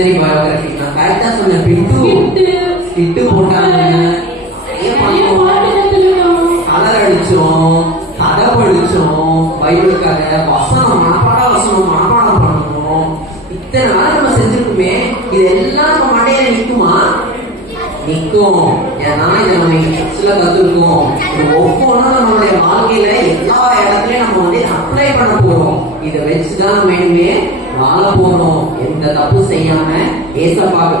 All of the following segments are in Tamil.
டிக்ஷனரி பயோகிராஃபி நான் கரெக்டா சொன்னேன். பிட்டு போட்டாங்க, கலர் அடிச்சோம், கதை படிச்சோம், பைபிள் கதை, வசனம் மனப்பாடம் பண்ணணும். இத்தனை நாள் நம்ம செஞ்சிருக்குமே, இது எல்லாம் நம்ம மண்டையில நிக்குமா? நிக்கும். ஏன்னா இதை நம்ம சில கத்துருக்கோம். ஒவ்வொன்றும் நம்மளுடைய வாழ்க்கையில எல்லா இடத்துலயும் நம்ம வந்து அப்ளை பண்ண போறோம். இதை வச்சுதான் நம்ம இனிமே வாழ போறோம். எந்த தப்பு செய்யாம ஏசப்பாக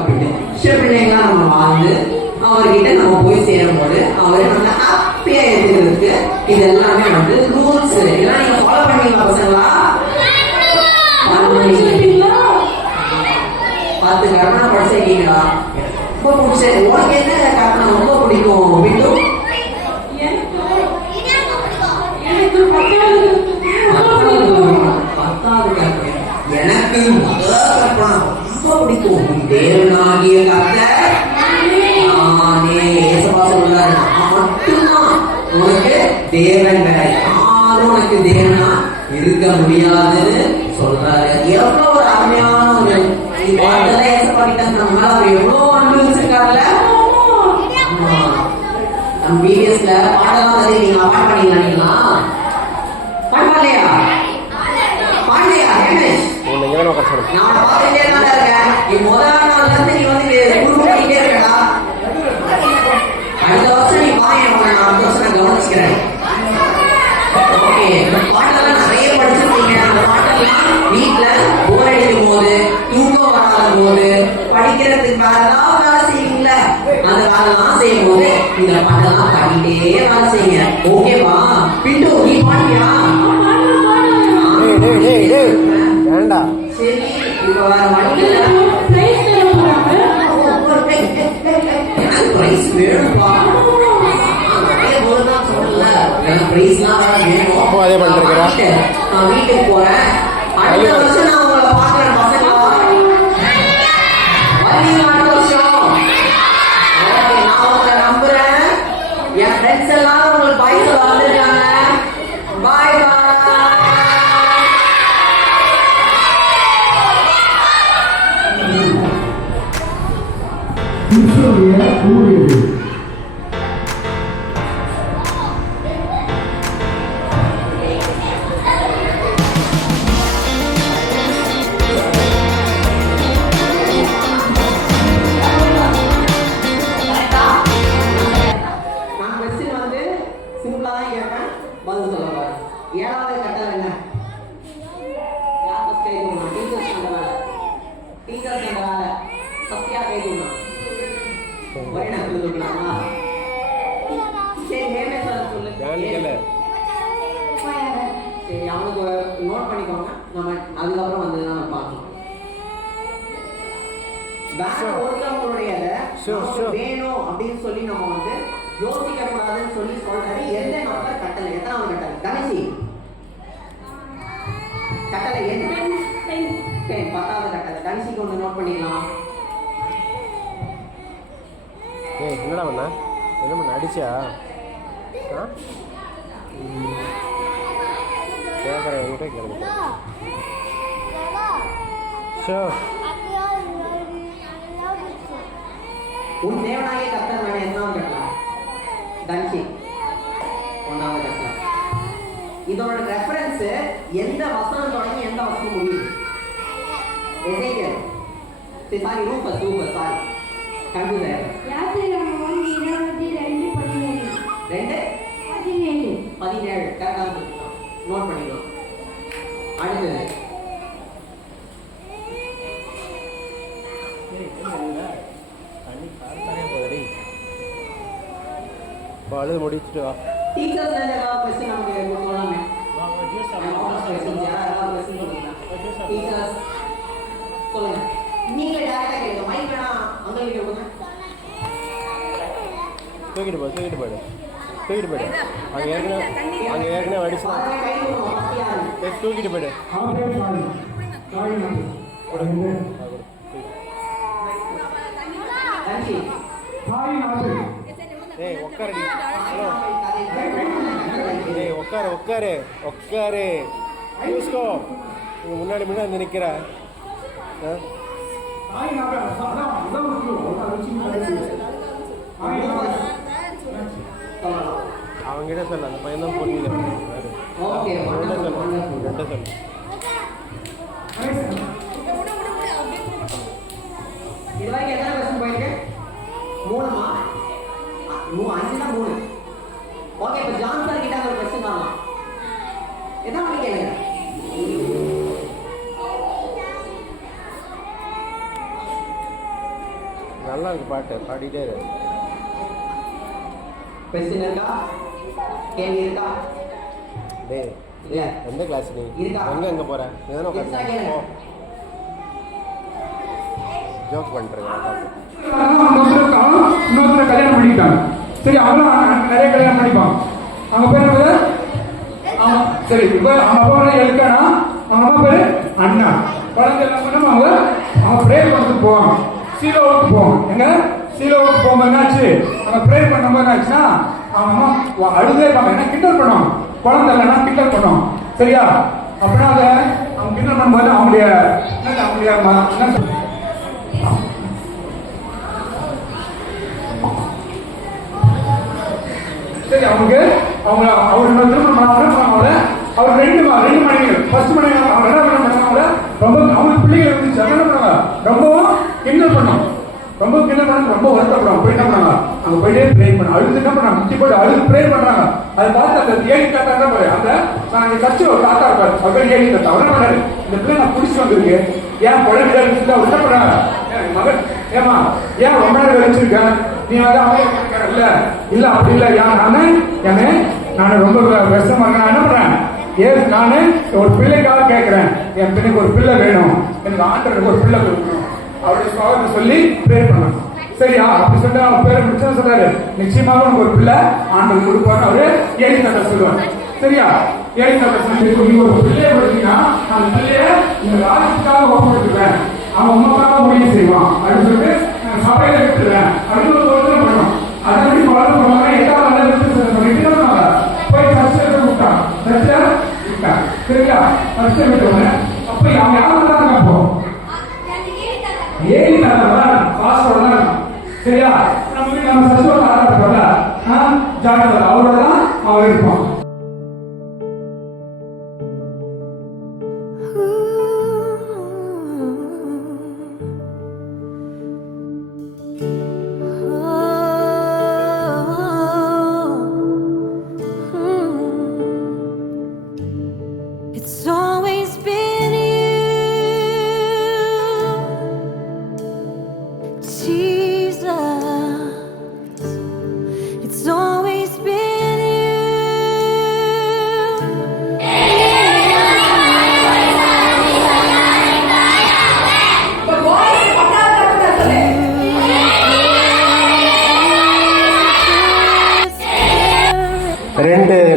பிள்ளைங்களா நம்ம வாழ்ந்து அவர்கிட்ட நம்ம போய் சேரும் போது அவரை நம்ம ஹாப்பியா இருக்கிறதுக்கு இது எல்லாமே வந்து ரூல்ஸ். இதெல்லாம் நீங்க ஃபாலோ பண்ணீங்களா பசங்களா? 10 கற்பனை படிச்சிருக்கீங்களா? ரொம்ப பிடிச்ச உனக்கு என்ன கற்பனை ரொம்ப பிடிக்கும்? வீட்டு எனக்கு ரொம்ப பிடிக்கும். தேவனாகிய கர்த்தர் நானே. ஏசப்பா சொல்றாரு, நான் மட்டும்தான் உனக்கு தேவன், யாரும் உனக்கு தேவனா இருக்க முடியாதுன்னு சொல்றாரு. எவ்வளவு ஒரு அருமையான ஒரு ஏசப்பா கிட்ட நம்மளால அவர் எவ்வளவு அன்பு வச்சிருக்காருல்ல. நம்ம வீடியோஸ்ல பாடலாம் தெரியுங்களா? பாட்டு பண்ணீங்களா? பாடலையா? நான் பார்த்துட்டே தான் இருக்கேன். நீ முதல் நாள்ல இருந்து நீ வந்து குடும்பத்திட்டே இருக்கடா. அடுத்த வருஷம் நீ பாருங்க, நான் அடுத்த வருஷம் நான் கவனிச்சுக்கிறேன். ஓகே, பாட்டெல்லாம் நிறைய படிச்சிருக்கீங்க. அந்த பாட்டெல்லாம் வீட்டுல போர் அடிக்கும் போது, தூக்கம் வராத போது, படிக்கிறதுக்கு வேற ஏதாவது வேலை செய்வீங்களா? அந்த வேலைலாம் செய்யும் போது இந்த பாட்டெல்லாம் பாடிட்டே வேலை செய்யுங்க. ஓகேவா? பிண்டு நீ பாட்டியா? சரி, இப்ப வேற வண்டியில பிரைஸ் வேணும்பா. நிறைய போதுதான் சொல்லல, பிரைஸ்லாம் வேணும். நான் வீட்டுக்கு போறேன். அடுத்த வருஷம் நான் உங்களை பாக்குறேன் பசங்களா. வரீங்க அடுத்த வருஷம்? நான் உங்களை நம்புறேன். என் ஃப்ரெண்ட்ஸ் எல்லாம் உங்களுக்கு பாய் சொல்ல வந்திருக்காங்க. பாய் பாய். பதில் சொல்ல பாரு. ஏழாவது கட்டளை என்ன? யார் ஃபர்ஸ்ட் கை தூக்கணும்? டீச்சர்ஸ் கண்ட வேலை. டீச்சர்ஸ் கண்ட வேலை. சத்யா கை தூக்கணும். ஒரே நேரத்தில் தூக்கலாமா? சரி ஹேமேஸ்வரன் சொல்லு. சரி அவனுக்கு நோட் பண்ணிக்கோங்க. நம்ம அதுக்கப்புறம் வந்து நம்ம பார்க்கலாம். வேற ஒருத்தவங்களுடைய வேணும் அப்படின்னு சொல்லி நம்ம வந்து யோசிக்க கூடாதுன்னு சொல்லி சொல்றாரு. எந்த நம்பர் கட்டளை? எத்தனாவது கட்டளை? கடைசி கட்டளை என்ன? 10வது கட்டளை. கடைசிக்கு ஒன்று நோட் பண்ணிக்கலாம். என்னடா பண்ண? என்ன பண்ண? அடிச்சா? கேட்குறேன் என்கிட்ட கேட்குறேன். உன் தேவனாகிய கர்த்தர் மேலே எத்தனாவது கட்டளை? கடைசி 1வது கட்டளை. இதோட ரெஃபரன்ஸ் எந்த வசனம் தொடங்கி எந்த வசனம் முடியுது? எசேக்கியேல். சாரி ரூபஸ் சாரி கன்ஃபியூஸ் ஆயிடும். யாத்திராகமம் 22:17 கரெக்டாக சொல்லிக்கலாம். நோட் பண்ணிக்கலாம். அடுத்தது அழுது முடிச்சுட்டு வா. டீச்சர்ஸ் ஏதாவது கொஸ்டின் நமக்கு கொடுக்கலாமே. டீச்சர்ஸ் சொல்லுங்க. நீங்க டைரக்டா கேளுங்க. மைக் வேணா அங்க கிட்ட கொடுங்க. தூக்கிட்டு போடு. அங்க ஏற்கனவே அடிச்சு தூக்கிட்டு போயிடு. உட்காரு யூஸ்கோ. முன்னாடி வந்து நிற்கிற அவங்கிட்ட சொல்ல. அந்த பையன் தான் பொண்ணு. இது வரைக்கும் எத்தனை கொஸ்டின் போயிருக்கு? 3மா? 5 தான் 3. ஓகே, இப்போ ஜான் சார் கிட்ட ஒரு கொஸ்டின் வரலாம். எத்தனை மணி கேளுங்க? நல்லா இருக்கு பாட்டு, பாடிட்டே இரு. கொஸ்டின் இருக்கா? கேள்வி இருக்கா? டேய் இல்ல. எந்த கிளாஸ் நீ? இருக்கா? எங்க போற? நீ தான ஜோக் பண்றீங்க. இன்னொருத்தர கல்யாணம் பண்ணிட்டாங்க. சரி, அவங்களும் நிறைய கல்யாணம் பண்ணிப்பாங்க. அவங்க பேர் என்னது? சரி, இப்போ அவங்க அப்பா எழுக்கானா? அவங்க அம்மா பேரு அண்ணா. குழந்தை என்ன பண்ணுவாங்க? அவங்க ப்ரேயர் பண்ணதுக்கு போவாங்க. சீலோவுக்கு போவாங்க. எங்க சீலோவுக்கு போகும்போது என்னாச்சு? அவங்க ப்ரேயர் பண்ணும்போது என்னாச்சுன்னா அவங்க அம்மா அழுதே இருப்பாங்க. என்ன கிண்டல் பண்ணுவாங்க. குழந்தை இல்லைன்னா கிண்டல் பண்ணுவாங்க. சரியா? அப்படின்னா அதை அவங்க கிண்டல் பண்ணும்போது அவங்களுடைய சரி, அவருக்கு அவர் திருமணம் பண்ணாங்க. அவர் 2 மனைவிகள். ஃபர்ஸ்ட் மனைவி அவங்க என்ன பண்ணாங்க? ரொம்ப அவங்க பிள்ளைகள் இருந்துச்சு. என்ன பண்ணாங்க? ரொம்பவும் கிண்டல் பண்ணாங்க. ரொம்ப வருத்தப்படுவாங்க. போய் என்ன பண்ணாங்க? அங்க போயிட்டே ப்ரே பண்ண அழுது என்ன பண்ணாங்க? முட்டி போட்டு அழுது ப்ரே பண்றாங்க. அதை பார்த்து அந்த ஏழி தாத்தா என்ன பாரு, அந்த நான் கட்சி ஒரு தாத்தா இருப்பாரு. அவர் ஏழி தாத்தா அவர் என்ன பண்ணாரு? இந்த பிள்ளை நான் பிடிச்சி வந்திருக்கு, ஏன் குழந்தை இருக்கு அவர் என்ன பண்ணாங்க? மகன் ஏமா ஏன் ரொம்ப நேரம் வச்சிருக்கேன்? நீ வந்து அவங்க இல்ல அப்படி இல்ல. நான் ரொம்ப விஷமா இருக்கேன். நான் என்ன பண்றேன்? நானு ஒரு பிள்ளைக்காக கேட்கிறேன். என் பிள்ளைக்கு ஒரு பிள்ளை வேணும், எனக்கு ஆண்டருக்கு ஒரு பிள்ளை கொடுக்கணும் அப்படி சொல்லி ப்ரே பண்ணாங்க. சரியா? அப்படி சொல்லிட்டு அவங்க பேரை முடிச்சா சொல்றாரு, நிச்சயமாக உனக்கு ஒரு பிள்ளை ஆண்டவர் கொடுப்பாரு. அவரு ஏழி தாத்தா சொல்லுவாங்க. சரியா? ஏழி தாத்தா சொல்லி நீங்க ஒரு பிள்ளைய கொடுத்தீங்கன்னா அந்த பிள்ளைய இந்த ராஜ்யத்துக்காக ஒப்படைச்சுவேன், அவன் உண்மைக்காக முடிவு செய்வான் அப்படின்னு சொல்லிட்டு சபையில விட்டுருவேன் அப்படின்னு ஒரு ஒருத்தர் பண்ணோம். அதை எப்படி வளர்ந்து போனாங்க? 8வது சொல்லிட்டு போய் சர்ச்சை விட்டான். சரியா? சர்ச்சை விட்டவங்க அப்ப அவங்க யாரும் இருந்தாங்க? அப்போ ஏழி தாத்தா பாஸ்வோட தான் இருக்கும். சரியா? நம்ம சர்ச்சோட ஆதாரப்படல ஜாக்கிரதை, அவரோட தான் அவன் இருப்பான்.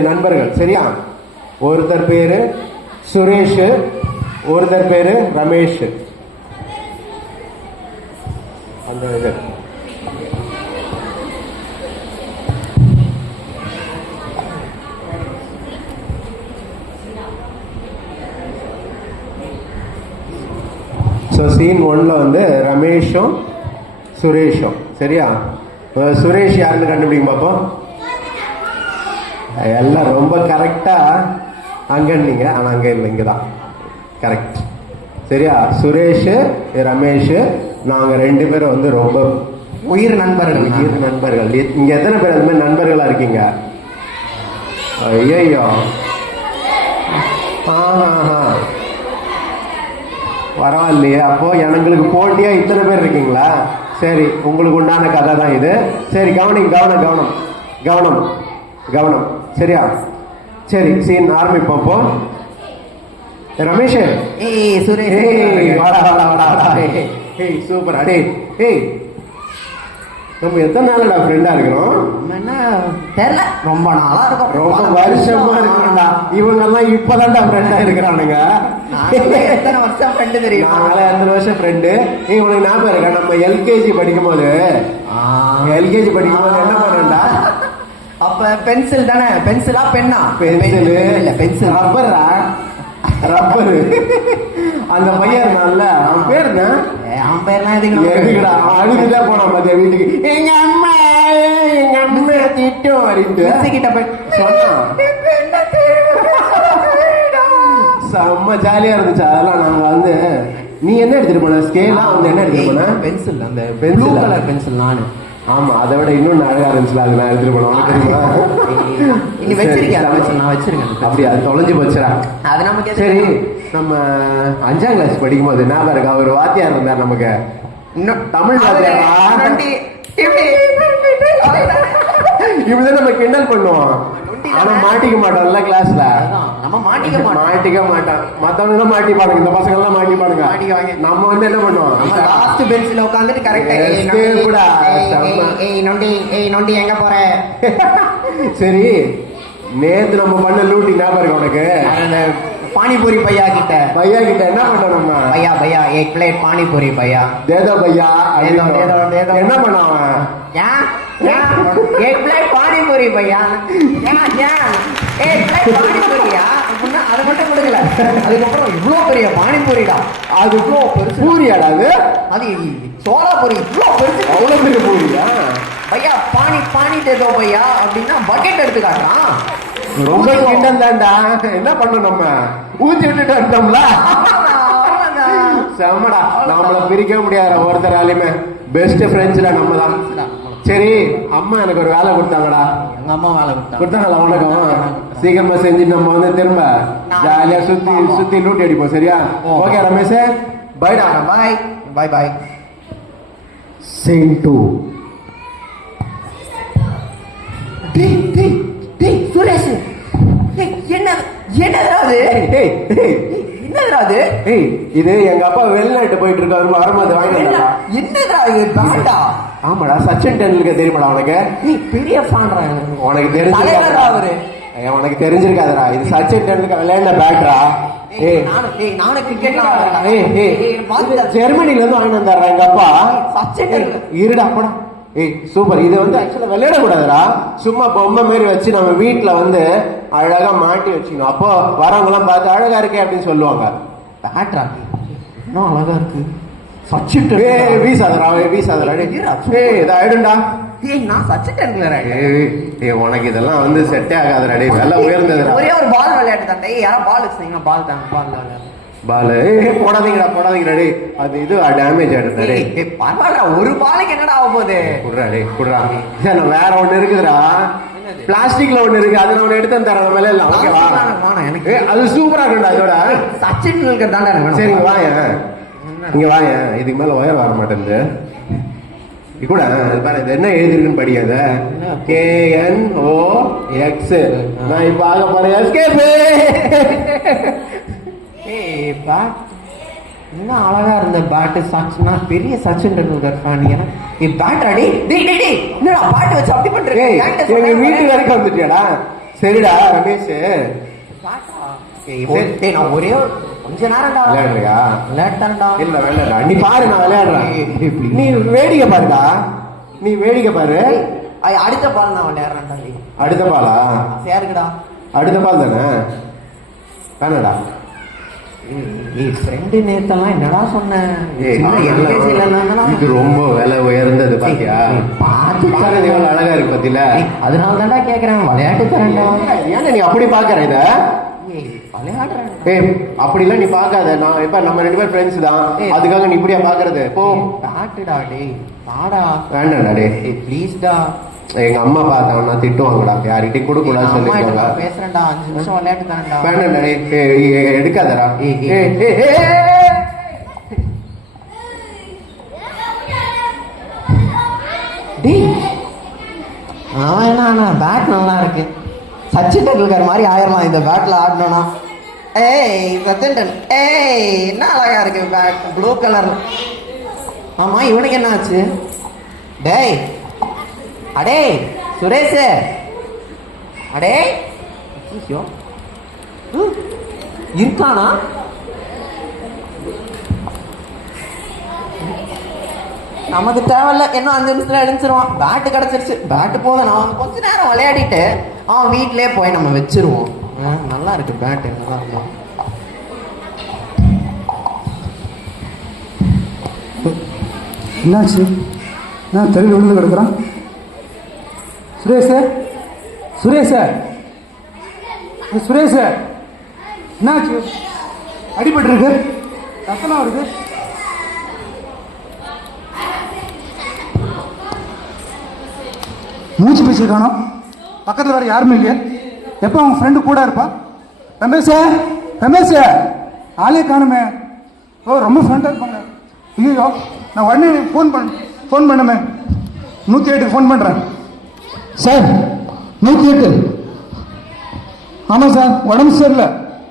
நண்பர்கள் சரியா? ஒருத்தர் பேரு சுரேஷ், ஒருத்தர் பேரு ரமேஷ். அந்த இது ஸோ சீன் 1ல வந்து ரமேஷும் சுரேஷும் சரியா? சுரேஷ் யாருன்னு கண்டுபிடிங்க பார்ப்போம். எல்லாம் ரொம்ப கரெக்டா அங்கன்னீங்க, ஆனா அங்க இல்லை, இங்கதான் கரெக்ட் சரியா? சுரேஷ் ரமேஷ் நாங்க 2 பேரும் வந்து ரொம்ப உயிர் நண்பர்கள். உயிர் நண்பர்கள். இங்க எத்தனை பேர் அந்த மாதிரி நண்பர்களா இருக்கீங்க? ஐயோ பரவாயில்லையே. அப்போ எங்களுக்கு போட்டியா இத்தனை பேர் இருக்கீங்களா? சரி, உங்களுக்கு உண்டான கதை தான் இது. சரி, கவனம் கவனம் கவனம் கவனம் கவனம் சரியா? சரி, சீன் ஆரம்பிப்போம். அப்போ ரமேஷ், வாடா வாடா வாடா வாடா. ஏய் சூப்பர். அடே ஏய், நம்ம எத்தனை நாளடா ஃப்ரெண்டா இருக்கிறோம்? தெரியல, ரொம்ப நாளா இருக்கும், ரொம்ப வருஷமா இருக்கிறோம்டா. இவங்க எல்லாம் இப்பதான்டா ஃப்ரெண்டா இருக்கிறானுங்க. எத்தனை வருஷம் ஃப்ரெண்டு தெரியும்? நாங்களே எத்தனை வருஷம் ஃப்ரெண்டு. உனக்கு ஞாபகம் இருக்கா? நம்ம எல்கேஜி படிக்கும் போது என்ன பண்ணா? அப்ப பென்சில் தானே? பென்சிலா பெண்ணா? பென்சில் இல்ல, பென்சில். ரப்பரா? ரப்பரு. அந்த பையன் இருந்தான்ல, அவன் பேர் என்ன? அவன் பேர்லாம் எதுக்குடா? அழுதுதான் போனான் மதிய வீட்டுக்கு. எங்க அம்மா திட்டம் அப்படின்னு கிட்ட போய் சொன்னான். செம்ம ஜாலியா இருந்துச்சு அதெல்லாம். நாங்க வந்து நீ என்ன எடுத்துட்டு போன? ஸ்கேலா வந்து என்ன எடுத்துட்டு போன? பென்சில், அந்த பென்சில் கலர் பென்சில். நானு ஆமா, அதை விட இன்னொன்னு அழகா இருந்துச்சுல, அது நான் எடுத்துட்டு போனேன். உனக்கு தெரியுமா? நீ வச்சிருக்கேன்? நான் வச்சிருக்கேன். அப்படி அது தொலைஞ்சு போச்சுடா. அது நமக்கு சரி, நம்ம 5ஆம் கிளாஸ் படிக்கும் போது ஞாபகம் இருக்கா? ஒரு வாத்தியார் இருந்தார் நமக்கு, இன்னும் தமிழ் வாத்தியாரா. இப்படிதான் நம்ம கிண்டல் பண்ணுவோம், ஆனா மாட்டிக்க மாட்டோம்ல கிளாஸ்ல. நம்ம மாட்டிக்க மாட்டோம். மத்தவங்க மாட்டிப்பானுங்க, இந்த பசங்க எல்லாம் மாட்டிப்பானுங்க. நம்ம வந்து என்ன பண்ணுவோம்? நம்ம லாஸ்ட் பெஞ்ச்ல உட்கார்ந்துட்டு கரெக்டா நொண்டி எங்க போற? சரி, நேத்து நம்ம பண்ண லூட்டி ஞாபகம் இருக்கு உனக்கு? பானிபூரி பையா கிட்ட என்ன பண்ணோம் நம்ம? பையா எக் பிளேட் பானிபூரி பையா. தேதோ பையா என்ன பண்ணான்? எக் பிளேட் பானிபூரி பையா. பானிபூரியா அப்படின்னா அதை மட்டும் கொடுக்கல, அதுக்கப்புறம் இவ்வளவு பெரிய பானிபூரிடா. அது இவ்வளோ பெருசு. பூரியாடா அது? அது சோளா பூரி, இவ்வளோ பெருசு. அவ்வளோ பெரிய பூரியா? பையா பானி தேதோ பையா அப்படின்னா பக்கெட் எடுத்து காட்டுறான். ரொம்ப கிண்டம் தான்டா. என்ன பண்ணோம் நம்ம? ஊத்தி விட்டுட்டு வந்துட்டோம்ல. செம்மடா, நம்மள பிரிக்க முடியாத ஒருத்தராலையுமே. பெஸ்ட் ஃப்ரெண்ட்ஸ்டா நம்ம தான். சரி, அம்மா எனக்கு ஒரு வேலை கொடுத்தாங்கடா. எங்க அம்மா வேலை கொடுத்தாங்களா உனக்கும்? சீக்கிரமா செஞ்சுட்டு நம்ம வந்து திரும்ப ஜாலியா சுத்தி லூட்டி அடிப்போம் சரியா? ஓகே ரமேஷ், பைடா. பாய். Scene 2. சுரேஷ், என்னது? இது எங்க அப்பா வெளிநாட்டு போயிட்டு இருக்காரு, வரும்போது வாங்கிட்டு. என்னதுடா இது? பேண்டா? ஆமாடா, சச்சின் டெண்டுல்கர் தெரியுமாடா உனக்கு? நீ பெரிய ஃபேன்டா. உனக்கு தெரிஞ்சிருக்காதா? உனக்கு தெரிஞ்சிருக்காதடா, இது சச்சின் டெண்டுல்கர் விளையாண்ட பேட்டரா. நானும் கிரிக்கெட் ஜெர்மனில இருந்து வாங்கிட்டு வந்தாரா எங்க அப்பா. இருடா அப்படா. சூப்பர். இது வந்து ஆக்சுவலா விளையாட கூடாதுடா, சும்மா பொம்மை மாரி வச்சு நம்ம வீட்டுல வந்து அழகா மாட்டி வச்சுக்கணும். அப்போ வரவங்க எல்லாம் பார்த்து அழகா இருக்கே அப்படின்னு சொல்லுவாங்க. பேட்ரா இன்னும் அழகா இருக்கு. உனக்கு இதெல்லாம் வந்து செட்டே ஆகாதுடா. நல்லா உயர்ந்தது. ஒரே ஒரு பால் விளையாட்டு தான். யாரா பால் வச்சுங்க? பால் தாங்க. பால் போடாதீங்கடா. அது இது டேமேஜ் ஆயிடுது. பரவாயில்ல, ஒரு பாலுக்கு என்னடா ஆக போகுது? குடுறா. வேற ஒண்ணு இருக்குதுடா, பிளாஸ்டிக்ல ஒண்ணு இருக்கு, அது நான் எடுத்து தரேன். நம்ம எல்லாம் ஓகேவா? எனக்கு அது சூப்பரா இருக்குடா. இதோட சச்சின் டெண்டுல்கர் தான்டா. சரி வாங்க, இங்க வாங்க. இதுக்கு மேல ஒயர் வர மாட்டேங்குது கூட. என்ன எழுதிருக்குன்னு படிக்காத. KNOX. நான் இப்ப ஆக போறேன். என்ன அழகா இருந்த பேட்டு. சச்சினா பெரிய சச்சின் டெண்டுல்கர் ஃபேன். பேட் அடி. என்னடா பேட் வச்சு அப்படி பண்றீங்க? எங்க வீட்டு வரைக்கும் வந்துட்டியாடா? சரிடா ரமேஷ், நான் ஒரே கொஞ்ச நேரம்டா விளையாடுறியா? விளையாட்டான்டா. இல்ல விளையாடுறா, நீ பாரு நான் விளையாடுறேன். நீ வேடிக்கை பாருடா, நீ வேடிக்கை பாரு. அடுத்த பால் நான் விளையாடுறேன்டா. அடுத்த பாலா? சேருக்குடா. அடுத்த பால் தானே? வேணாடா. ஃப்ரெண்டு நேத்தெல்லாம் என்னடா சொன்னேன்? இது ரொம்ப விலை உயர்ந்தது பாத்தியா? பார்த்து பாக்குறது எவ்வளவு அழகா இருக்கு பாத்தியில? அதனால தான்டா கேக்குறேன், விளையாட்டு தரேன்டா. ஏன்னா நீ அப்படி பாக்குற இத? விளையாடுறேன். அப்படிலாம் நீ பாக்காத. நான் இப்ப நம்ம 2 பேர் ஃப்ரெண்ட்ஸ் தான், அதுக்காக நீ இப்படியா பாக்குறது? போ காட்டுடா. டேய் வாடா. வேண்டாம்டா. டே ப்ளீஸ்டா. எங்க அம்மா பார்த்தாங்கன்னா திட்டுவாங்கடா, யார்கிட்டயும் கொடுக்க கூடாதுன்னு சொல்லிருக்காங்க. பேசுறேன்டா, 5 நிமிஷம் விளையாட்டு தரேன்டா. வேண்டாம்டா. எடுக்காதடா. அவன் என்ன பேட் நல்லா இருக்கு, சச்சின் டெண்டுல்கர் மாதிரி ஆயிரலாம் இந்த பேட்ல ஆடணும்னா. சச்சின் என்ன அழகா இருக்கு பேட், ப்ளூ கலர்ல. ஆமா இவனுக்கு என்ன ஆச்சு? டேய் அடே சுரேஷ், அடே இருக்கானா? நமக்கு தேவையில்ல, இன்னும் 5 நிமிஷத்துல எழுந்துருவான். பேட்டு கிடைச்சிருச்சு, பேட்டு போதும். நான் கொஞ்ச நேரம் விளையாடிட்டு அவன் வீட்டிலே போய் நம்ம வச்சிருவோம். நல்லா இருக்கு பேட்டு, நல்லா இருக்கும். என்னாச்சு? நான் தெருவில் விழுந்து கிடக்குறான். சுரேஷ், சுரேஷ், சுரேஷ், என்னாச்சு? அடிபட்டு இருக்கு, ரத்தமா இருக்கு. மூச்சு பேச்சு காணும், பக்கத்தில் வேற யாருமே இல்லையா? எப்போ அவங்க ஃப்ரெண்டு கூட இருப்பா? ரமேஷ், ரமேஷ், ஆளே காணுமே. ஓ ரொம்ப ஃப்ரெண்டாக இருப்பாங்க. ஐயோ, நான் உடனே ஃபோன் பண்ணுமே. 108 ஃபோன் பண்ணுறேன் சார். 108. ஆமாம் சார், உடம்பு சரியில்லை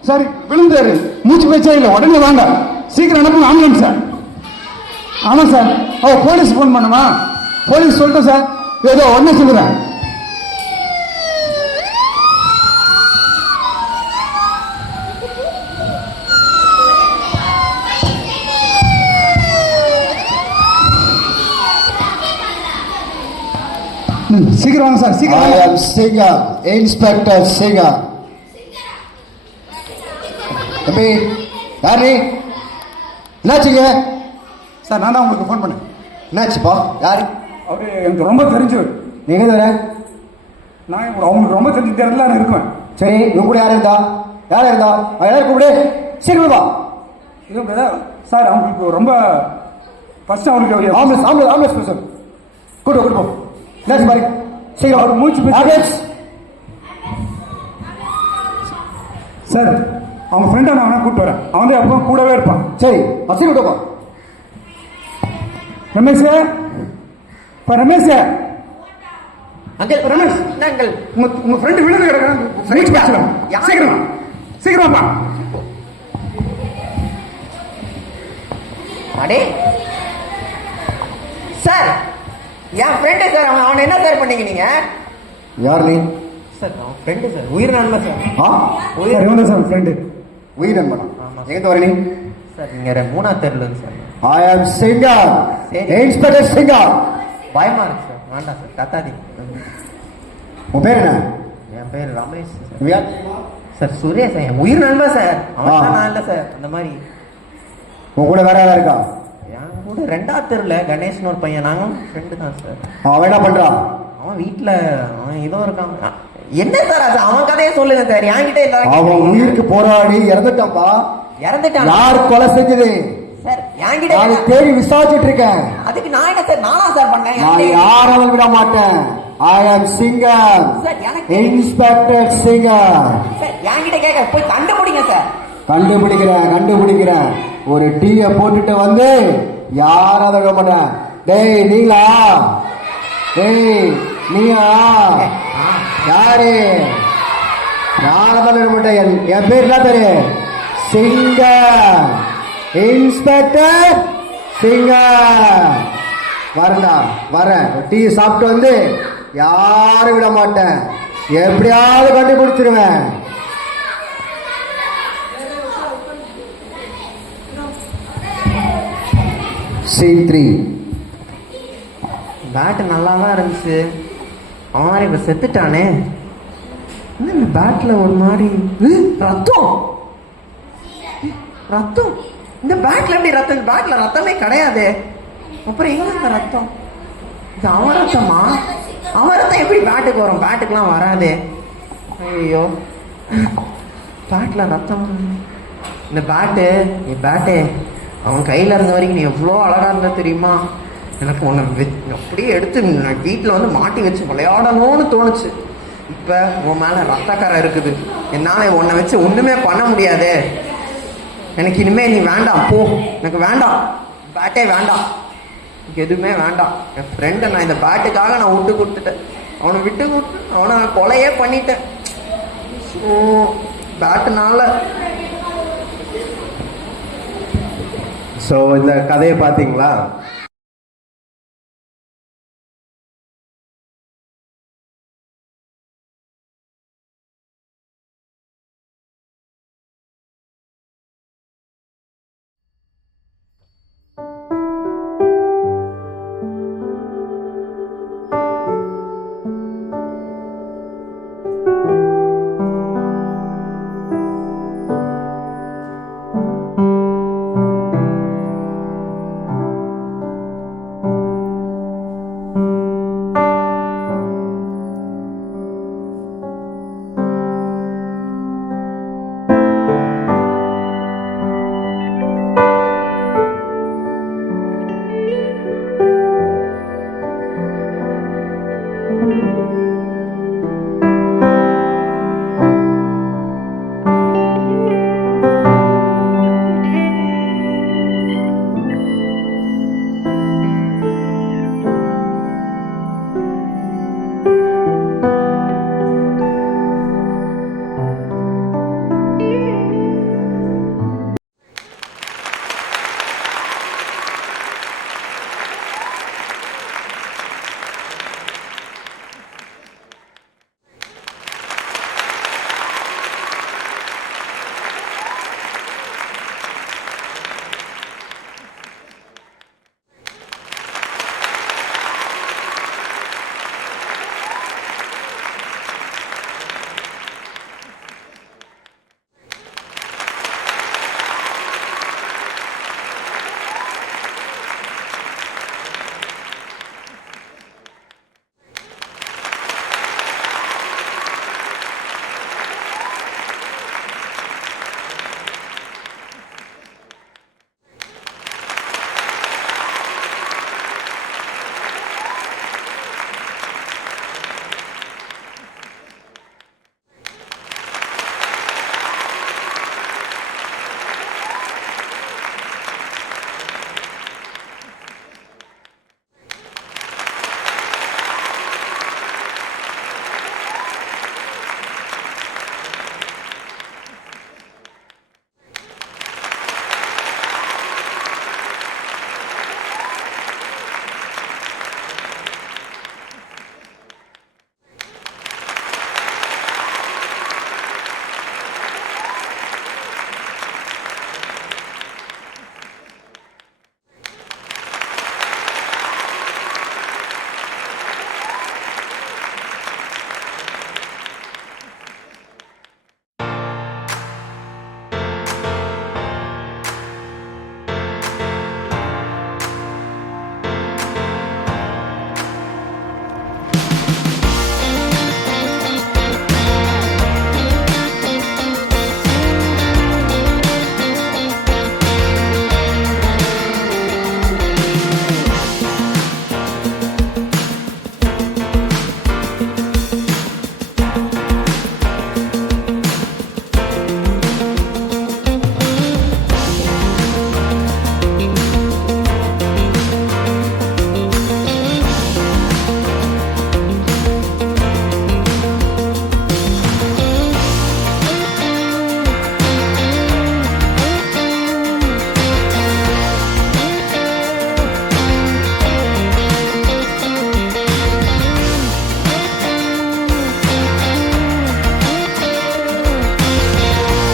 சார், விழுந்தாரு, மூச்சு பேச்சா இல்லை, உடனே வாங்க, சீக்கிரம் அனுப்புங்க ஆம்புலன்ஸ் சார். ஆமாம் சார். ஓ போலீஸ் ஃபோன் பண்ணுமா? போலீஸ் சொல்லிட்டேன் சார், ஏதோ உடனே சொல்லுறேன். சீக்கிரம் வாங்க சார், சீக்கிரம். I am Singa, Inspector Singa. தம்பி யாரு? என்னாச்சுங்க? சார் நான் தான் உங்களுக்கு ஃபோன் பண்ணேன். என்னாச்சுப்பா? யாரு? அவரு எனக்கு ரொம்ப தெரிஞ்சவர். நீங்க தர? நான் அவங்களுக்கு ரொம்ப தெரிஞ்ச இடத்துல நான் இருக்குவேன். சரி, இவங்க கூட யார் இருந்தா? யார் இருந்தா? எல்லாரும் கூப்பிடு, சீக்கிரம் வா. இது சார் அவங்களுக்கு ரொம்ப ஃபர்ஸ்ட் அவங்களுக்கு ஆம்புலன்ஸ் ஆம்புலன்ஸ் ஆம்புலன்ஸ் சார், கூட்டு போ. என்னாச்சு பாரு, சீக்கிரம். அவர் மூச்சு ஆம்புலன்ஸ் சார். அவங்க ஃப்ரெண்டை நான் வேணா கூப்பிட்டு வரேன், அவன் வந்து எப்போ கூடவே இருப்பான். சரி, வசதி விட்டுப்பா. ரமேஷ், இப்போ ரமேஷ், அங்கிள் ரமேஷ், அங்கிள் உங்க ஃப்ரெண்டு விழுந்து கிடக்குறான், மூச்சு பேசலாம். சீக்கிரமா சீக்கிரமாப்பா. அடே சார், என் ஃப்ரெண்டு சார். அவனை என்ன சார் பண்ணீங்க நீங்க? யார் நீ? சார் அவன் ஃப்ரெண்டு சார், உயிர் நண்பன் சார். சார் இவன் தான் சார் ஃப்ரெண்டு. உயிர் நண்பனா? எங்க வர நீ? சார் நீங்க 3ஆவது தெருல இருந்து sir. I am Singa, Inspector Singa. பயமா இருக்கு சார், வேண்டாம் சார், கத்தாதீங்க. உன் பேர் என்ன? என் பேர் ரமேஷ் சார். இவன் யார்? சார் சுரேஷ், என் உயிர் நண்பன் சார். அவன் நான் இல்லை சார். அந்த மாதிரி உன் கூட வேற யாரா இருக்கா? என் கூட 2ஆவது தெருல கணேஷ்னு ஒரு பையன், நாங்களும் ஃப்ரெண்டு தான் சார். அவன் என்ன பண்றான்? அவன் வீட்டில் அவன் ஏதோ இருக்கான். என்ன சார் அது? அவன் கதையை சொல்லுங்க சார், என்கிட்ட அவன் உயிருக்கு போராடி இறந்துட்டான்ப்பா. இறந்துட்டான். யார் கொலை செஞ்சது? சார் என்கிட்ட நான் தேடி விசாரிச்சுட்டு இருக்கேன். அதுக்கு நான் என்ன சார், நானா சார் பண்ணேன்? நான் யாரும் விட மாட்டேன். I am Singa, Inspector Singa. Sir என்கிட்ட கேட்க போய் கண்டுபிடிங்க சார். கண்டுபிடிக்கிறேன். ஒரு டீயை போட்டுட்டு வந்து யாரும் அதை விட மாட்டேன். டேய் நீங்களா? டேய் நீயா? யாரு? யாரதான் விட மாட்டேன். என் பேர் என்ன பேரு? சிங்கா, இன்ஸ்பெக்டர் சிங்கா. வரேன், டீ சாப்பிட்டு வந்து யாரும் விட மாட்டேன். எப்படியாவது கண்டுபிடிச்சிருவேன். C3. பேட்டு நல்லா தான் இருந்துச்சு. அவன் இப்ப செத்துட்டானே. என்ன இந்த பேட்ல ஒரு மாதிரி ரத்தம் ரத்தம். இந்த பேட்ல எப்படி ரத்தம்? இந்த பேட்ல ரத்தமே கிடையாது. அப்புறம் எங்க இந்த ரத்தம்? இது அவன் ரத்தமா? அவன் ரத்தம் எப்படி பேட்டுக்கு வரும்? பேட்டுக்கெல்லாம் வராதே. ஐயோ, பேட்ல ரத்தம். இந்த பேட்டு, நீ பேட்டே அவன் கையில இருந்த வரைக்கும் நீ எவ்வளோ அழகா இருந்த தெரியுமா? எனக்கு உன்னை அப்படியே எடுத்து நான் வீட்டில் வந்து மாட்டி வச்சு விளையாடணும்னு தோணுச்சு. இப்போ உன் மேலே ரத்தக்கரை இருக்குது. என்னால் உன்னை வச்சு ஒன்றுமே பண்ண முடியாதே. எனக்கு இனிமே நீ வேண்டாம், போ. எனக்கு வேண்டாம், பேட்டே வேண்டாம், எனக்கு எதுவுமே வேண்டாம். என் ஃப்ரெண்டை நான் இந்த பேட்டுக்காக நான் விட்டு கொடுத்துட்டேன். அவனை விட்டு கொடுத்து அவனை நான் கொலையே பண்ணிட்டேன். ஸோ பேட்டுனால. ஸோ இந்த கதையை பார்த்தீங்களா?